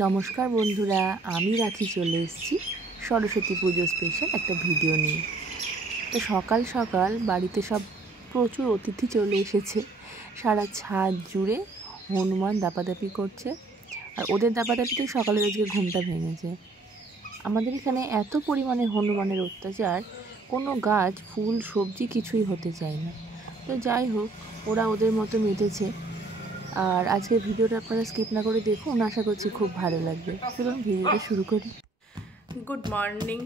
নমস্কার বন্ধুরা, আমি রাখি চলে এসেছি সরস্বতী পুজো স্পেশাল একটা ভিডিও নিয়ে। তো সকাল সকাল বাড়িতে সব প্রচুর অতিথি চলে এসেছে। সারা ছাদ জুড়ে হনুমান দাপাদাপি করছে, আর ওদের দাপাদাপিতেই সকালের আজকে ঘুমটা ভেঙেছে। আমাদের এখানে এত পরিমাণে হনুমানের অত্যাচার, কোনো গাছ ফুল সবজি কিছুই হতে চায় না। তো যাই হোক, ওরা ওদের মতো মেতেছে। আর আজকের ভিডিওটা আপনারা স্কিপ না করে দেখুন, আশা করছি খুব ভালো লাগবে। চলুন ভিডিওটা শুরু করি। গুড মর্নিং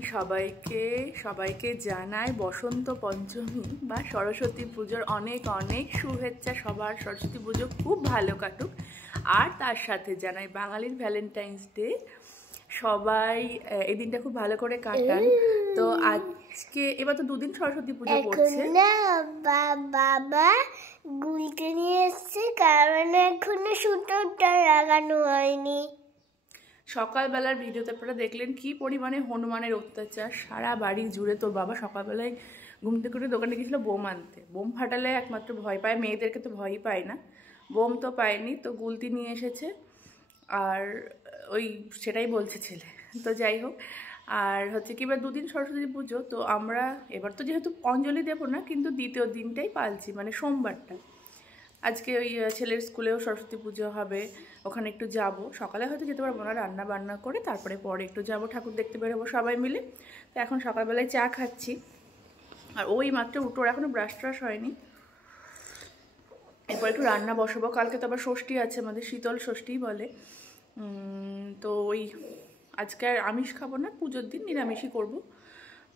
সবাইকে জানাই বসন্ত পঞ্চমী বা সরস্বতী পুজোর অনেক অনেক শুভেচ্ছা। সবার সরস্বতী পুজো খুব ভালো কাটুক। আর তার সাথে জানাই বাঙালির ভ্যালেন্টাইন্স ডে। সবাই এই দিনটা খুব ভালো করে কাটান। তো আজকে এবার তো দুদিন সরস্বতী পুজো পড়ছে। বাবা গুলকে নিয়ে এসছে, কারণ এখনো সুতোটা লাগানো হয়নি। সকালবেলার ভিডিওতে আপনারা দেখলেন কি পরিমাণে হনুমানের অত্যাচার সারা বাড়ি জুড়ে। তোর বাবা সকালবেলায় ঘুম থেকে উঠে দোকানে গেছিলো বোম আনতে। বোম ফাটালে একমাত্র ভয় পায়, মেয়েদেরকে তো ভয়ই পায় না। বোম তো পায়নি, তো গুলতি নিয়ে এসেছে। আর ওই সেটাই বলছে ছেলে। তো যাই হোক, আর হচ্ছে কি এবার দুদিন সরস্বতী পুজো। তো আমরা এবার তো যেহেতু অঞ্জলি দেবো না, কিন্তু দ্বিতীয় দিনটাই পালছি, মানে সোমবারটা। আজকে ওই ছেলের স্কুলেও সরস্বতী পুজো হবে, ওখানে একটু যাব। সকালে হয়তো যেতে পারবো না, রান্না বান্না করে তারপরে পরে একটু যাব, ঠাকুর দেখতে বেরোবো সবাই মিলে। তো এখন সকালবেলায় চা খাচ্ছি। আর ওই মাত্র উঠোর এখনও ব্রাশ ট্রাশ হয়নি। এরপর একটু রান্না বসাবো। কালকে তো আবার ষষ্ঠী আছে, আমাদের শীতল ষষ্ঠীই বলে। তো ওই আজকে আর আমিষ খাবো না, পুজোর দিন নিরামিষই করব।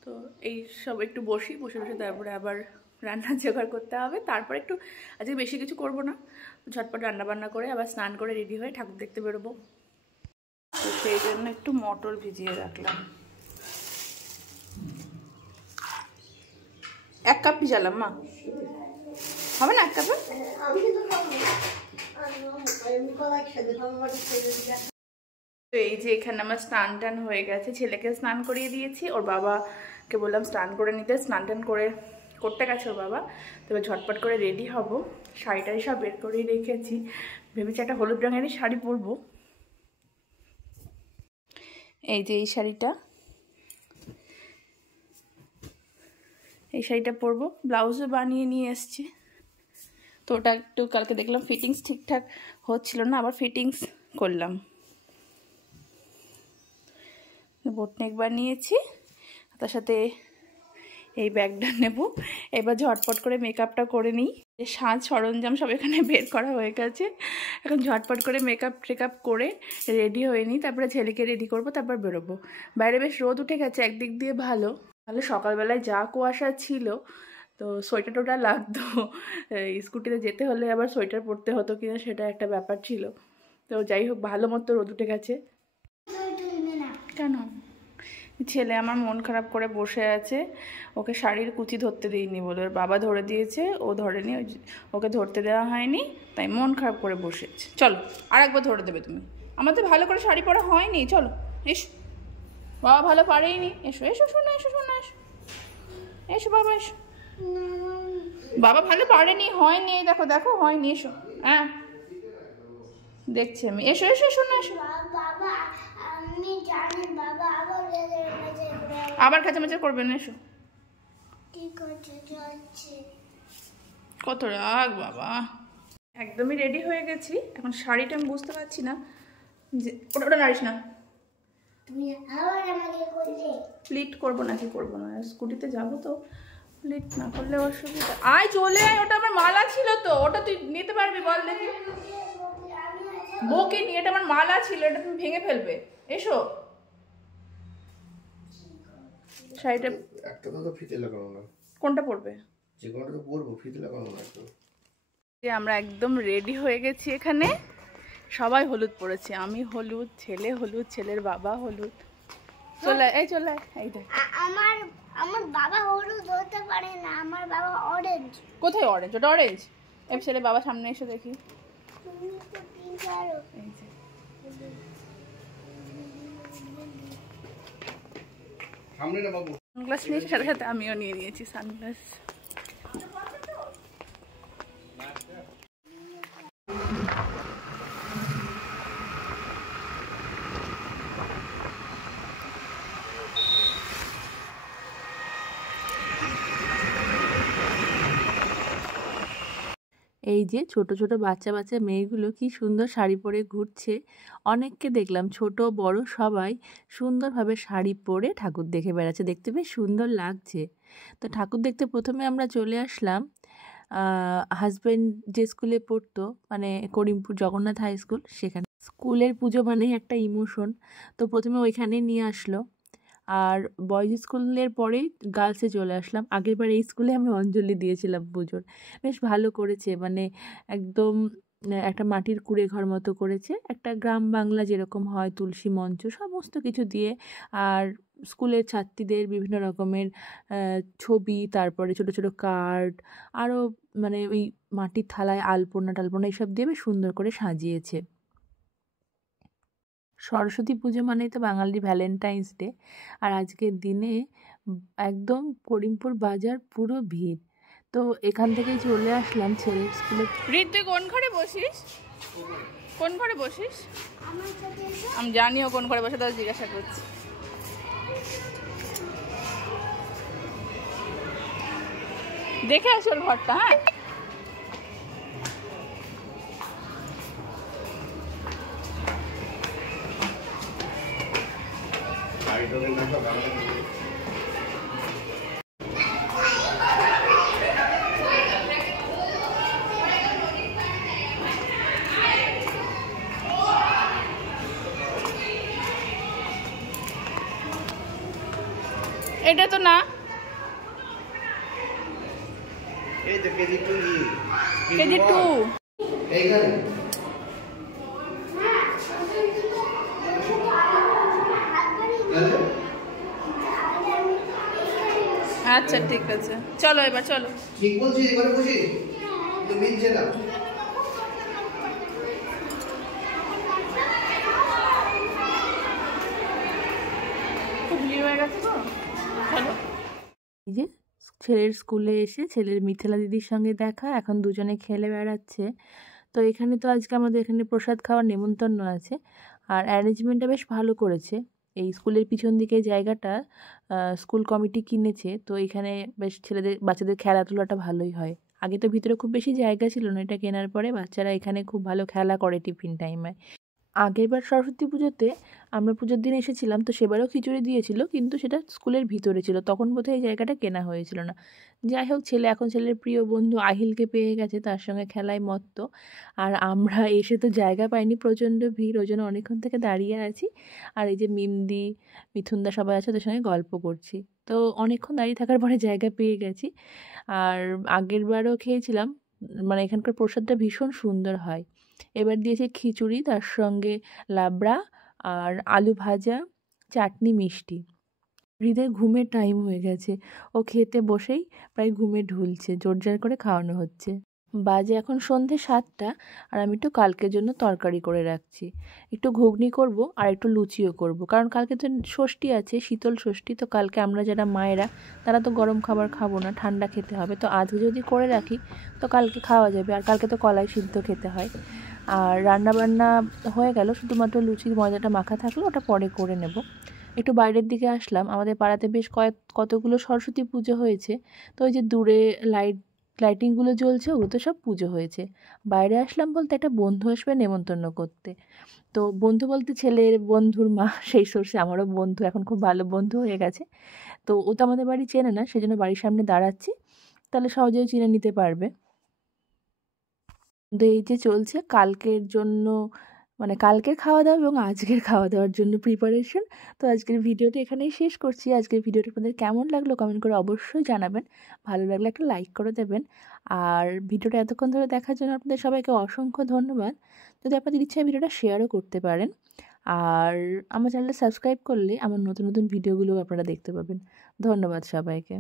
তো এই সব একটু বসে বসে তারপরে আবার রান্না জোগাড় করতে হবে। তারপর একটু আজকে বেশি কিছু করব না, ঝটপট রান্না বান্না করে আবার স্নান করে রেডি হয়ে ঠাকুর দেখতে বেরোবো। তো সেই জন্য একটু মটর ভিজিয়ে রাখলাম। 1 কাপ ভিজালাম। মা হবে না 1 কাপে? তো এই যে এখানে আমার স্নান টান হয়ে গেছে, ছেলেকে স্নান করিয়ে দিয়েছি। ওর বাবাকে বললাম স্নান করে নিতে, স্নান টান করতে গেছে ওর বাবা। তবে ঝটপট করে রেডি হব। শাড়িটাই সব বের করেই রেখেছি, ভেবেছি একটা হলুদ রঙেরই শাড়ি পরবো। এই যে এই শাড়িটা পরবো, ব্লাউজও বানিয়ে নিয়ে এসছি। তো ওটা একটু কালকে দেখলাম ফিটিংস ঠিকঠাক হচ্ছিল না, আবার ফিটিংস করলাম। বোট নেক বানিয়েছি, তার সাথে এই ব্যাগটা নেব। এবার ঝটপট করে মেকআপটা করে নিই। সাজ সরঞ্জাম সব এখানে বের করা হয়ে গেছে। এখন ঝটপট করে টেকআপ করে রেডি হয়ে নিই, তারপরে ছেলেকে রেডি করব, তারপর বেরোবো। বাইরে বেশ রোদ উঠে গেছে, একদিক দিয়ে ভালো। তাহলে সকালবেলায় যা কুয়াশা ছিল, তো সোয়েটার টোটা লাগতো। স্কুটিতে যেতে হলে আবার সোয়েটার পরতে হতো কিনা সেটা একটা ব্যাপার ছিল। তো যাই হোক, ভালো মতো রোদ উঠে গেছে। কেন? ছেলে আমার মন খারাপ করে বসে আছে, ওকে শাড়ির কুচি ধরতে দিইনি বলে। ওর বাবা ধরে দিয়েছে, ও ধরেনি, ওকে ধরতে দেওয়া হয়নি, তাই মন খারাপ করে বসেছে। চলো আর একবার ধরে দেবে তুমি। আমার তো ভালো করে শাড়ি পরা হয়নি। চলো এসো, বাবা ভালো পারেইনি। এসো এসো শোনো, এসো এসো বাবা, এসো। বাবা ভালো পারেনি, হয়নি, দেখো দেখো হয়নি। এসো, হ্যাঁ দেখছি আমি। এসো এসো শোনো, এসো। আবার খেচামেচা করবে না, এসো। কত রাগ বাবা। একদমই রেডি হয়ে গেছি। এখন শাড়িটা আমি বুঝতে পারছি না যে ওটা নাড়িস না। প্লিট করবো নাকি করবো না, স্কুটিতে যাবো তো, প্লিট না করলে অসুবিধা। আয় চলে আয়, ওটা আমার মালা ছিল তো, ওটা তুই নিতে পারবি বল দেখি। বউকে নিয়ে, এটা আমার মালা ছিল, এটা তুমি ভেঙে ফেলবে। এসো। শাড়িটা একটা তো ফিতে লাগানো না, কোনটা পরবে? যে কোনটা তো পরবো, ফিতে লাগানো না তো। আমরা একদম রেডি হয়ে গেছি। এখানে সবাই হলুদ পরেছে, আমি হলুদ, ছেলে হলুদ, ছেলের বাবা হলুদ। চলে এই চলে এই দেখ, আমার বাবা হলুদ হতে পারে না, আমার বাবা অরেঞ্জ। কোথায় অরেঞ্জ? ওটা অরেঞ্জ। এই ছেলে বাবা সামনে এসে দেখি। সানগ্লাস নিয়েছি, সাথে সাথে আমিও নিয়ে নিয়েছি সানগ্লাস। এই যে ছোট ছোট বাচ্চা বাচ্চা মেয়েগুলো কি সুন্দর শাড়ি পরে ঘুরছে। অনেককে দেখলাম ছোট বড় সবাই সুন্দরভাবে শাড়ি পরে ঠাকুর দেখে বেড়াচ্ছে, দেখতে বেশ সুন্দর লাগছে। তো ঠাকুর দেখতে প্রথমে আমরা চলে আসলাম হাজব্যান্ড যে স্কুলে পড়তো, মানে করিমপুর জগন্নাথ হাই স্কুল, সেখানে। স্কুলের পুজো মানেই একটা ইমোশন, তো প্রথমে ওইখানে নিয়ে আসলো। আর বয়েজ স্কুলের পরেই গার্লসে চলে আসলাম। আগেরবার এই স্কুলে আমরা অঞ্জলি দিয়েছিলাম পুজোর। বেশ ভালো করেছে, মানে একদম একটা মাটির কুঁড়ে ঘর মতো করেছে, একটা গ্রাম বাংলা যেরকম হয়, তুলসী মঞ্চ সমস্ত কিছু দিয়ে। আর স্কুলের ছাত্রীদের বিভিন্ন রকমের ছবি, তারপরে ছোট ছোট কার্ড, আরও মানে ওই মাটির থালায় আলপনা টালপনা এইসব দিয়ে বেশ সুন্দর করে সাজিয়েছে। সরস্বতী পুজো মানেই তো বাঙালির ভ্যালেন্টাইন্স ডে, আর আজকের দিনে একদম করিমপুর বাজার পুরো ভিড়। তো এখান থেকেই চলে আসলাম ছেলের স্কুলে। তুই কোন ঘরে বসিস? কোন ঘরে বসিস? আমার সাথে এসো। আমি জানিও কোন ঘরে বসে, তাও জিজ্ঞাসা করছি। দেখে আসো ওর ঘরটা। হ্যাঁ, এটা তো না, এই তো কেজি 2 কেজি 2। এইখানে আচ্ছা ঠিক আছে, চলো এবার চলো। ঠিক বলছি, এবারে বুঝি তো মিলছে না। খুব ভিড় হয়ে গেছে তো, চলো। এই যে ছেলের স্কুলে এসে ছেলের মিথিলা দিদির সঙ্গে দেখা, এখন দুজনে খেলে বেড়াচ্ছে। তো এখানে তো আজকে আমাদের এখানে প্রসাদ খাওয়ার নেমন্তন্ন আছে, আর অ্যারেঞ্জমেন্টটা বেশ ভালো করেছে। এই স্কুলের পিছন দিকে জায়গাটা স্কুল কমিটি কিনেছে, তো এখানে বেশ ছেলেদের বাচ্চাদের খেলাধুলাটা ভালোই হয়। আগে তো ভিতরে খুব বেশি জায়গা ছিল না, এটা কেনার পরে বাচ্চারা এখানে খুব ভালো খেলা করে টিফিন টাইমে। আগেরবার সরস্বতী পুজোতে আমরা পুজোর দিন এসেছিলাম, তো সেবারও খিচুড়ি দিয়েছিল, কিন্তু সেটা স্কুলের ভিতরে ছিল, তখন বোধহয় এই জায়গাটা কেনা হয়েছিল না। যাই হোক, ছেলে এখন ছেলের প্রিয় বন্ধু আহিলকে পেয়ে গেছে, তার সঙ্গে খেলায় মত্ত। আর আমরা এসে তো জায়গা পাইনি, প্রচণ্ড ভিড়, ওই জন্য অনেকক্ষণ থেকে দাঁড়িয়ে আছি। আর এই যে মিমদি, মিথুনদা সবাই আছে, ওদের সঙ্গে গল্প করছি। তো অনেকক্ষণ দাঁড়িয়ে থাকার পরে জায়গা পেয়ে গেছি। আর আগেরবারও খেয়েছিলাম, মানে এখানকার প্রসাদটা ভীষণ সুন্দর হয়। এবার দিয়েছে খিচুড়ি, তার সঙ্গে লাবড়া আর আলু ভাজা, চাটনি, মিষ্টি। হৃদয় ঘুমের টাইম হয়ে গেছে, ও খেতে বসেই প্রায় ঘুমে ঢুলছে, জোরজার করে খাওয়ানো হচ্ছে। বাজে এখন সন্ধে 7টা, আর আমি একটু কালকের জন্য তরকারি করে রাখছি। একটু ঘুগনি করব আর একটু লুচিও করব, কারণ কালকে তো ষষ্ঠী আছে, শীতল ষষ্ঠী। তো কালকে আমরা যারা মায়েরা, তারা তো গরম খাবার খাবো না, ঠান্ডা খেতে হবে। তো আজকে যদি করে রাখি তো কালকে খাওয়া যাবে, আর কালকে তো কলাই সিদ্ধ খেতে হয়। আর রান্নাবান্না হয়ে গেল, শুধুমাত্র লুচির ময়দাটা মাখা থাকলো, ওটা পরে করে নেব। একটু বাইরের দিকে আসলাম, আমাদের পাড়াতে বেশ কতগুলো সরস্বতী পুজো হয়েছে। তো ওই যে দূরে লাইটিংগুলো জ্বলছে, ওগুলো তো সব পুজো হয়েছে। বাইরে আসলাম বলতে একটা বন্ধু আসবে নেমন্তন্ন করতে। তো বন্ধু বলতে ছেলের বন্ধুর মা, সেই সোর্সে আমারও বন্ধু, এখন খুব ভালো বন্ধু হয়ে গেছে। তো ও তো আমাদের বাড়ি চেনে না, সেজন্য বাড়ির সামনে দাঁড়াচ্ছি, তাহলে সহজেই চিনে নিতে পারবে। তো এই যে চলছে কালকের জন্য, মানে কালকের খাওয়া দাওয়া এবং আজকের খাওয়া দাওয়ার জন্য প্রিপারেশন। তো আজকের ভিডিওটা এখানেই শেষ করছি। আজকের ভিডিওটা আপনাদের কেমন লাগলো কমেন্ট করে অবশ্যই জানাবেন, ভালো লাগলে একটা লাইক করে দেবেন। আর ভিডিওটা এতক্ষণ ধরে দেখার জন্য আপনাদের সবাইকে অসংখ্য ধন্যবাদ। যদি আপনাদের ইচ্ছা ভিডিওটা শেয়ারও করতে পারেন, আর আমার চ্যানেলটা সাবস্ক্রাইব করলে আমার নতুন নতুন ভিডিওগুলো আপনারা দেখতে পাবেন। ধন্যবাদ সবাইকে।